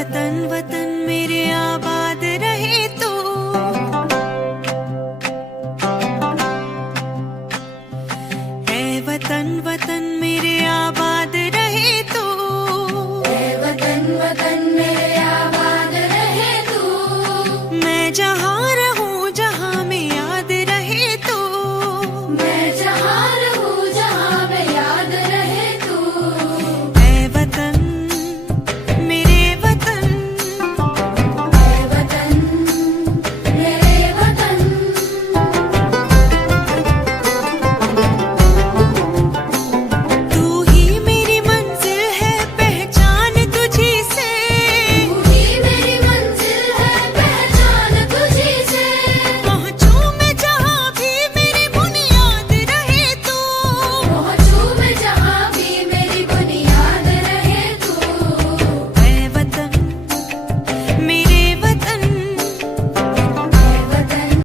वतन वतन मेरे आबाद रहे तू। ऐ वतन वतन मेरे आबाद रहे तू। ऐ वतन वतन मेरे आबाद रहे तू। मैं जहाँ रहूँ जहाँ में याद रहे तू। मैं जहाँ रहूँ जहाँ में याद रहे तू। ऐ वतन मेरे वतन। ऐ वतन मेरे वतन। तू ही मेरी मंजिल है पहचान तुझी से। तू ही मेरी मंजिल है पहचान तुझी से। पहुँचूं मैं जहाँ भी मेरी बुनियाद रहे तू। पहुँचूं मैं जहाँ भी मेरी बुनियाद रहे तू। ऐ वतन मेरे वतन। ऐ वतन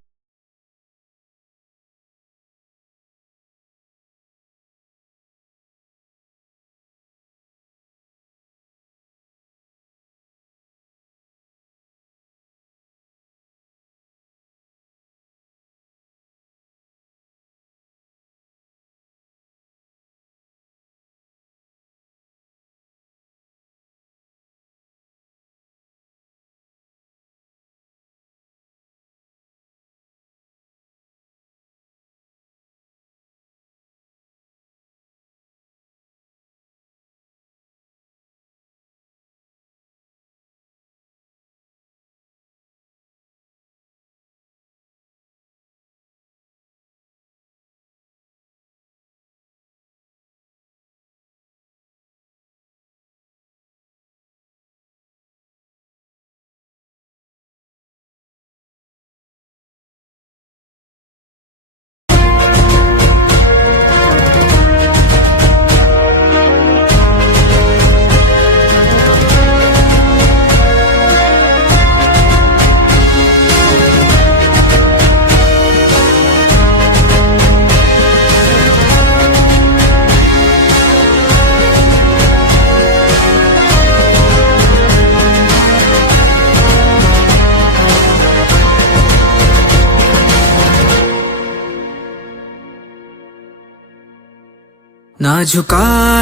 ना झुका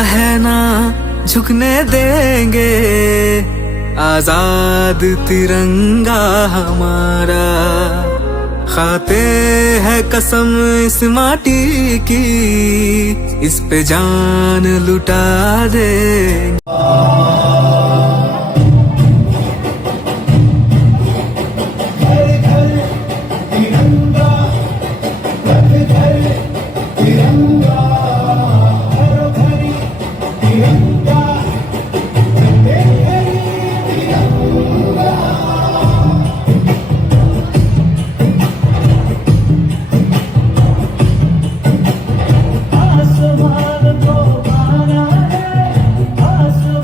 है ना झुकने देंगे, आजाद तिरंगा हमारा। खाते है कसम इस माटी की, इस पे जान लुटा देंगे। आसमान को पाना है, आसमान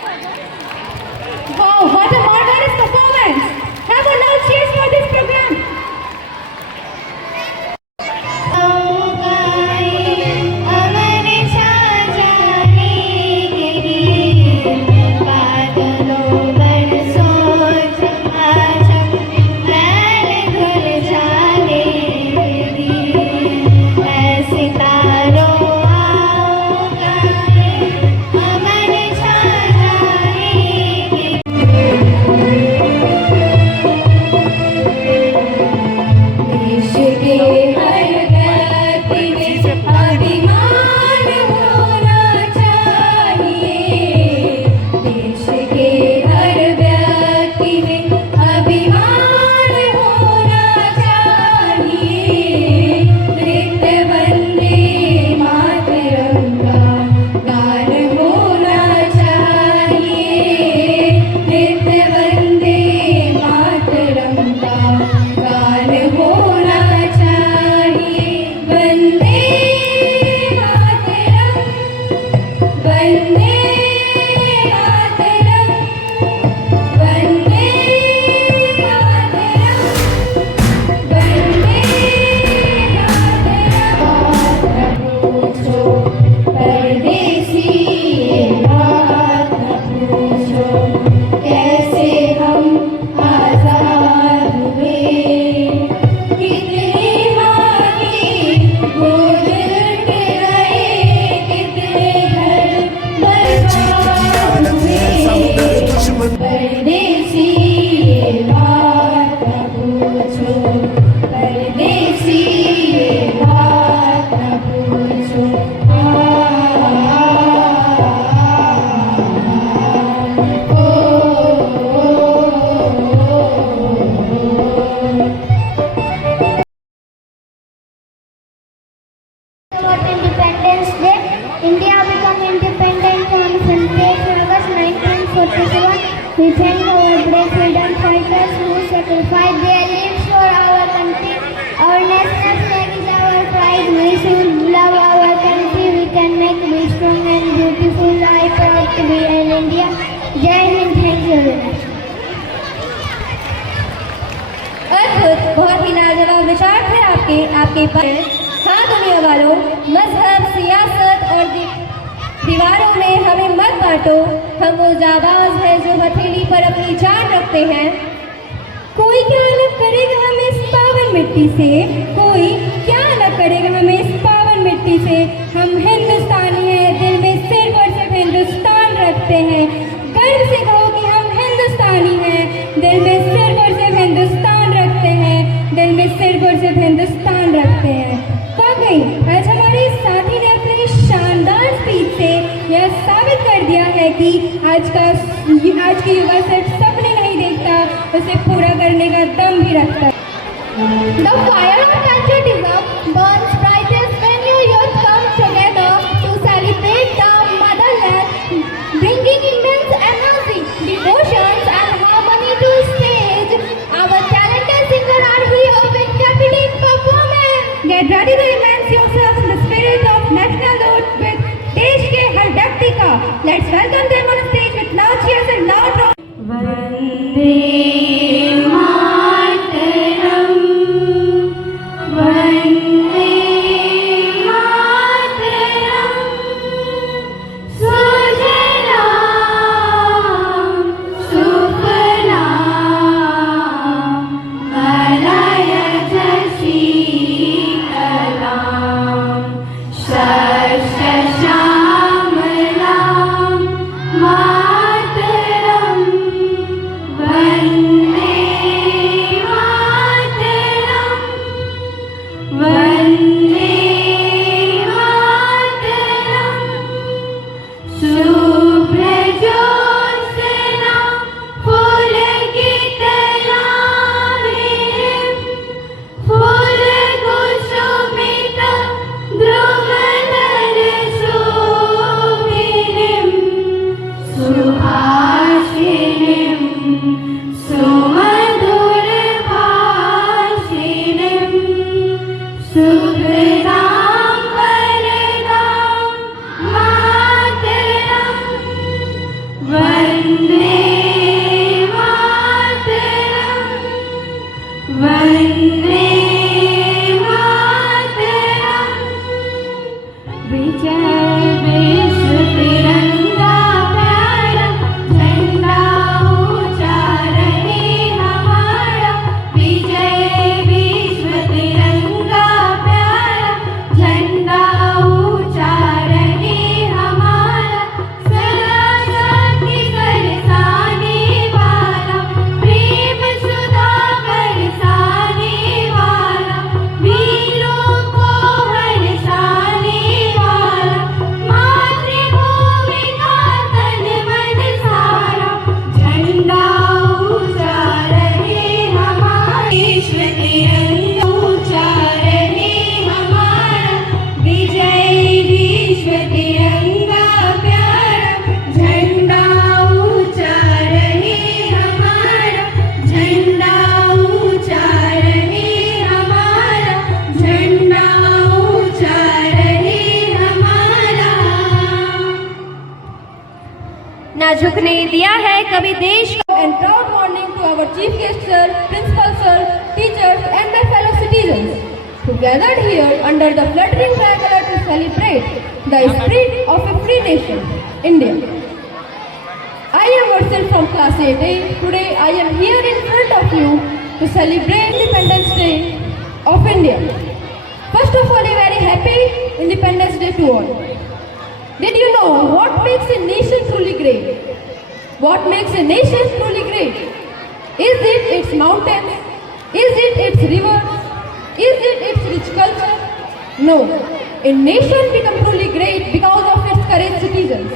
Wow, what a marvelous performance! Have a loud cheers for this program. अमन साजाने के लिए बादलों बरसों झमाझम मैल धुल जाने के लिए ऐसे तारों आओ गाए अमन साजाने देश के हर व्यक्ति में अभिमान होना चाहिए देश के हर व्यक्ति में अभिमान होना चाहिए नृत्य वंदे मातरम का गान होना चाहिए नृत्य वंदे मातरम का गान होना चाहिए वंदे मातरम वंदे मातरम वंदे मातरम वंदे मातरम पूछो परदेसी ये बात न पूछो कैसे हम आजाद हुए कितने माँ की गोद लुट गए कितने घर बर्बाद हुए परदेसी ये बात न पूछो परदेसी ये बात न पूछो About Independence Day, India became independent on 28 August 1947. We thank our brave freedom fighters who sacrificed their lives for our country. Our national flag is our pride. We should love our country. We can make it strong and beautiful. I proud to be an India. Jai Hind. Thank you very much. अद्भुत, बहुत ही लाजवाब विचार थे आपके पास। हाँ दुनिया वालों, मजहब सियासत और दीवारों में हमें मत बांटो। हम वो जाबाज हैं जो हथेली पर अपनी जान रखते हैं। कोई क्या अलग करेगा हमें इस पावन मिट्टी से कोई क्या अलग करेगा हमें इस पावन मिट्टी से हम हिंदुस्तानी हैं दिल में सिर्फ और सिर्फ हिंदुस्तान रखते हैं गर्व से कहो कि हम हिंदुस्तानी हैं दिल में सिर्फ और सिर्फ हिंदुस्तान रखते हैं दिल में सिर्फ और सिर्फ हिंदुस्तान रखते हैं वाकई आज हमारे साथी ने अपनी शानदार स्पीच से यह साबित कर दिया है कि आज की युवा सिर्फ सपने नहीं देखता उसे पूरा करने का दम भी रखता है The fire of patriotism burns brightest when your youth come together to celebrate the motherland, bringing immense energy, devotions and harmony to stage. Our talented singers are here with captivating performance. Get ready to immerse yourself in the spirit of national note with देश के हर व्यक्ति का Let's welcome them on stage with loud cheers and loud roars. Vande Mataram Vande Mataram सुजलां सुफलां मलयज शीतलां शस्यश्यामलां वन्दे मातरम् वन्दे मातरम् विजय विश्व तिरंगा प्यारा झंडा ऊंचा रहे हमारा विजय विश्व तिरंगा प्यारा झंडा ऊंचा रहे हमारा सदा शक्ति बरसाने वाला प्रेम सुधा बरसाने वाला वीरों को हर्षाने वाला मातृभूमि का तन मन सारा झंडा ऊंचा रहे हमारा विश्व तिरंगा ऊंचा रहे हमारा विजय विश्व तिरंगा प्यारा झंडा ऊंचा रहे हमारा झंडा ऊंचा रहे हमारा झंडा ऊंचा रहे हमारा ना झुकने दिया है कभी देश को। And proud morning to our chief guest sir, principal sir, teachers and my fellow citizens who gathered here under the fluttering tricolor to celebrate the spirit of a free nation, India. I am Varsal from class 8A. Today I am here in front of you to celebrate Independence Day of India. First of all, a very happy Independence Day to all. Did you know what makes a nation truly great? What makes a nation truly great? Is it its mountains? Is it its rivers? Is it its rich culture? No. A nation becomes truly great because of its courage citizens,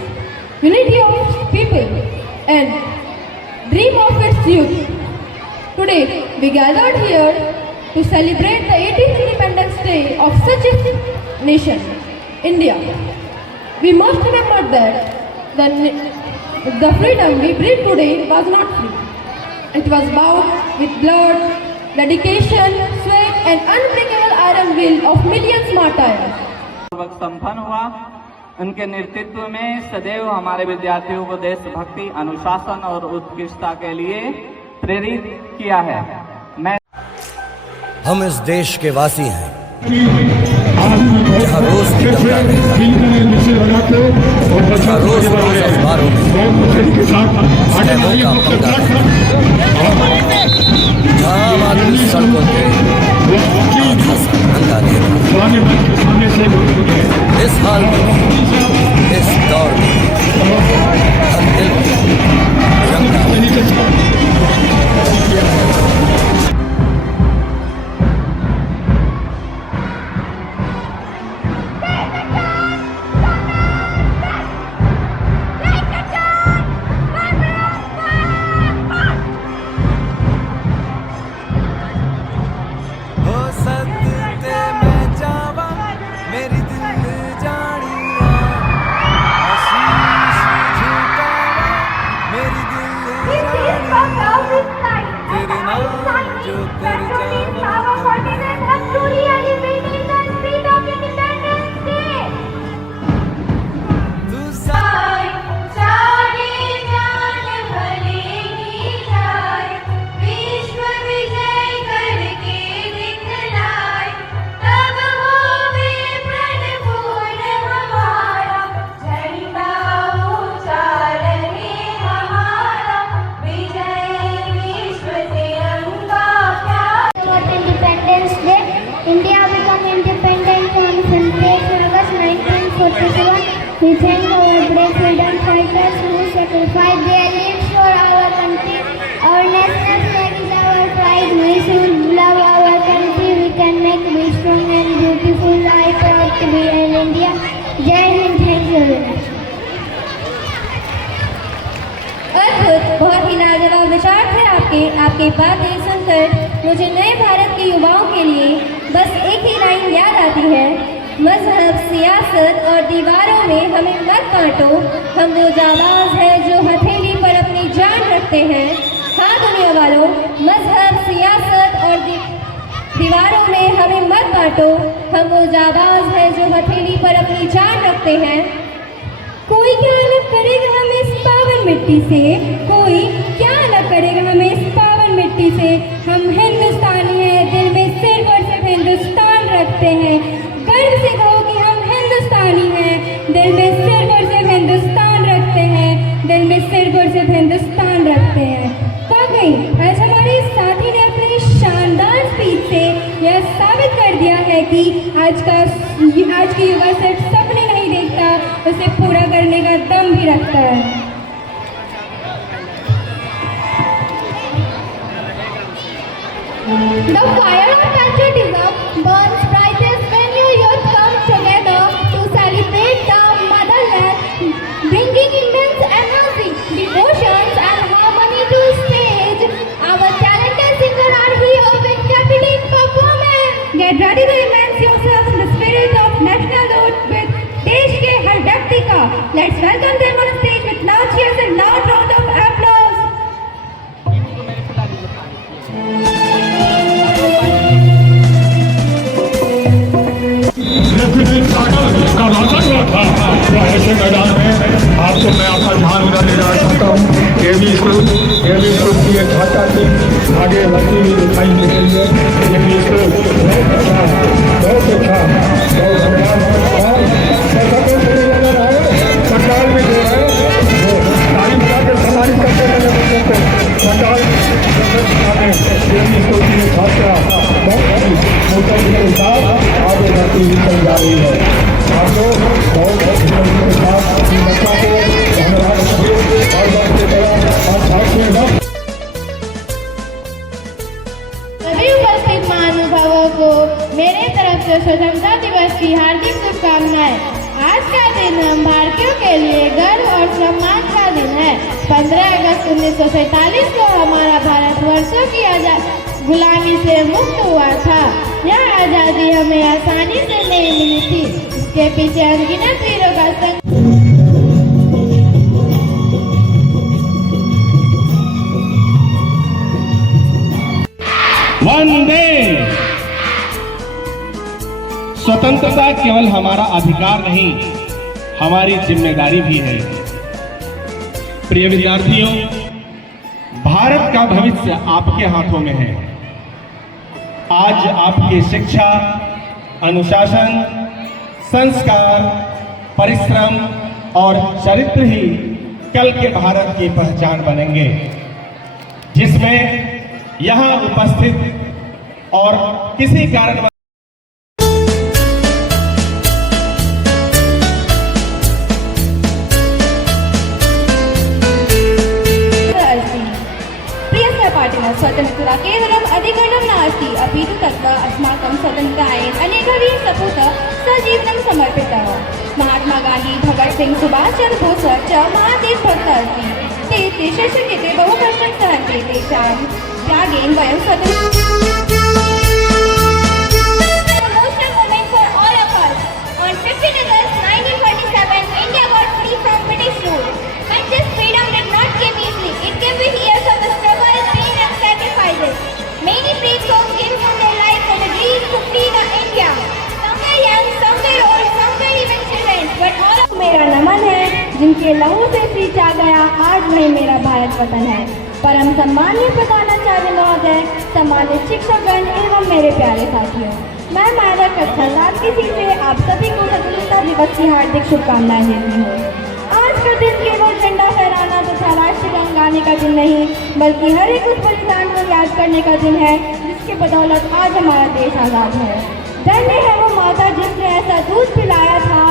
unity of its people, and dream of its youth. Today, we gathered here to celebrate the 18th Independence Day of such a nation, India. We must remember that the freedom we breathe today was not free. It was bought with blood, dedication, sweat, and unbreakable iron will of millions martyrs. पूर्वक संपन्न हुआ। उनके नेतृत्व में सदैव हमारे विद्यार्थियों को देशभक्ति, अनुशासन और उत्कृष्टता के लिए प्रेरित किया है। मैं हम इस देश के वासी हैं जहाँ रोज की दंगा रहता है, जहाँ रोज रोज अखबारों में स्कैमों का पंगा रहता है, जहाँ आम आदमी सड़कों पे आधा सा नंगा देता है। इस हाल में भी, इस दौर में भी हर दिल में तिरंगा है। हो सदते मैं जावा मेरी दिल जानिया आशीष झुकावा मेरी दिल जानिया तेरे नाम जो कर जावा तू चाहे जान भले ही जाए विश्व विजय करके दिखलाए तब होवे प्रणपूर्ण हमारा झंडा ऊंचा रहे हमारा विजय विश्व तिरंगा प्यारा About Independence Day, India became independent on 28 August 1947. We thank our brave freedom fighters who sacrificed their lives for our country. Our national flag is our pride. We should love our country. We can make it strong and beautiful. I proud to be an India. Jai Hind. Thank you very much. अद्भुत, बहुत ही लाजवाब विचार थे आपके बातें सुनकर मुझे नए भारत के युवाओं के लिए बस एक ही लाइन याद आती है, मजहब, सियासत और दीवारों में हमें मत बांटो, हम वो जाबाज हैं जो हथेली पर अपनी जान रखते हैं। हाँ दुनिया वालों, मजहब, सियासत और दीवारों में हमें मत बांटो, हम वो जाबाज हैं जो हथेली पर अपनी जान रखते हैं। कोई क्या अलग करेगा हमें इस पावन मिट्टी मिट्टी से, कोई क्या अलग करेगा हमें इस पावन मिट्टी से। हम हिंदुस्तानी हैं, दिल में सिर्फ और सिर्फ हिंदुस्तान रखते हैं। गर्व से कहो कि हम हिंदुस्तानी हैं, दिल में सिर्फ और सिर्फ हिंदुस्तान रखते हैं, दिल में सिर्फ और सिर्फ हिंदुस्तान रखते हैं। वाकई आज हमारे साथी ने अपनी शानदार स्पीच से यह साबित कर दिया है कि आज की युवा सिर्फ सपने नहीं देखता, उसे पूरा करने का दम भी रखता है। The fire of patriotism burns brightest when your youth come together to celebrate the motherland, bringing immense energy, devotions and harmony to stage. Our talented singers are here with captivating performance. Get ready to immerse yourself in the spirit of national youth with देश के हर व्यक्ति का. Let's welcome them on stage with loud cheers and loud round of applause. का वादा हुआ था, तो ऐसे मैदान में आपको मैं आपका ध्यान उधर ले जाना चाहता हूँ। एवी स्कूल की एक छात्रा थी, आगे बढ़ती हुई दिखाई दे रही है। एवी स्कूल बहुत अच्छा, बहुत नजर आए। सरकार भी जो है वो तारीफ करके सम्मानित करते रहे बच्चों को। सरकार एवी स्कूल की एक छात्रा बहुत मोटर के साथ आगे बढ़ती हुई चल जा रही है। आप लोग बहुत के साथ अपनी बच्चों को धन्यवाद रखिए और बात की तरह और छात्रों सभी उपस्थित महानुभावों को मेरे तरफ से स्वतंत्रता दिवस की हार्दिक शुभकामनाएं। आज का दिन हम भारतीयों के लिए गर्व और सम्मान का दिन है। 15 अगस्त 1947 को हमारा भारत वर्षों की गुलामी से मुक्त हुआ था। यह आज़ादी हमें आसानी से नहीं मिली थी, इसके पीछे अनगिनत वीरों का संग। वंदे स्वतंत्रता केवल हमारा अधिकार नहीं, हमारी जिम्मेदारी भी है। प्रिय विद्यार्थियों, भारत का भविष्य आपके हाथों में है। आज आपकी शिक्षा, अनुशासन, संस्कार, परिश्रम और चरित्र ही कल के भारत की पहचान बनेंगे, जिसमें यहाँ उपस्थित और किसी कारण स्वतंत्रता केवलम् अधिकरणं नास्ति, अपि तु तत्र अस्माकं स्वतन्त्रतायै अनेकैः सपूतः सजीवनं समर्पितः। महात्मा गान्धी, भगत सिंह, सुभाष चन्द्र बोस च महादेशभक्ताः अस्ति। ते देशस्य कृते बहु कष्टं सहन्ति। तेषां त्यागेन वयं Many brave souls gave from their lives and agreed to free the India. Some were young, some were old, some were even children. But all of मेरा नमन है, जिनके लहू से सींचा गया आज वही मेरा भारत वतन है। परम सम्माननीय प्रधानाचार्य महोदय, सम्मानित शिक्षकगण एवं मेरे प्यारे साथियों, मैं मायरा कक्षा 7 की सीट से आप सभी को स्वतंत्रता दिवस की हार्दिक शुभकामनाएं देती हूँ। आज का दिन केवल झंडा फहराना तथा राष्ट्रीय गान गाने का दिन नहीं, बल्कि हर एक उस बलिदान को याद करने का दिन है जिसके बदौलत आज हमारा देश आज़ाद है। धन्य है वो माता जिसने ऐसा दूध पिलाया था,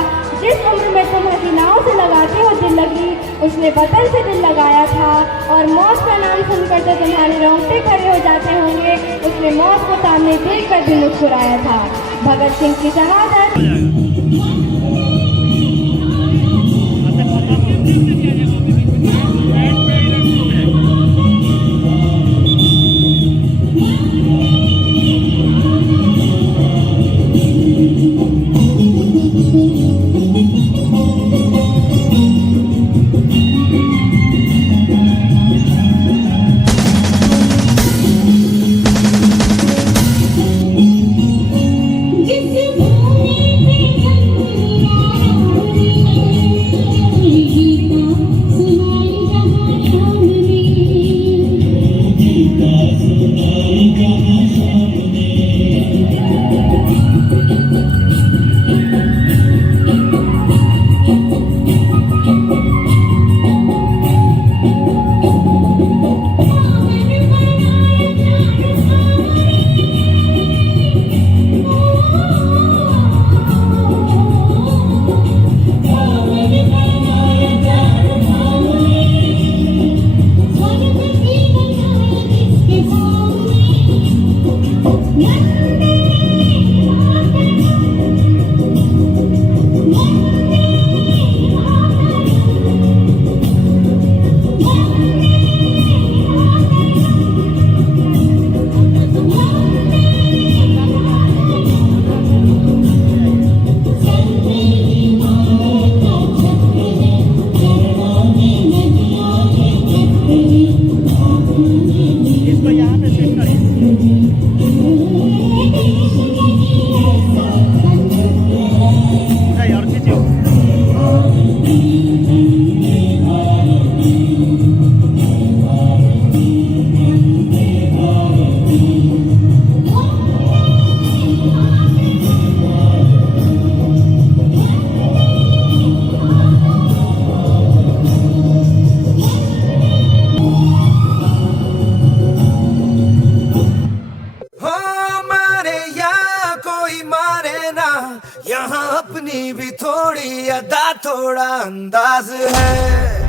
जिस उम्र में तुम हसीनाओं से लगाते हो दिल लगी, उसने वतन से दिल लगाया था। और मौत का नाम सुनकर तो तुम्हारे रोंगटे खड़े हो जाते होंगे, उसने मौत को सामने देख कर भी मुस्कुराया था। भगत सिंह की शहादत जिस भूमि पे थोड़ा अंदाज है।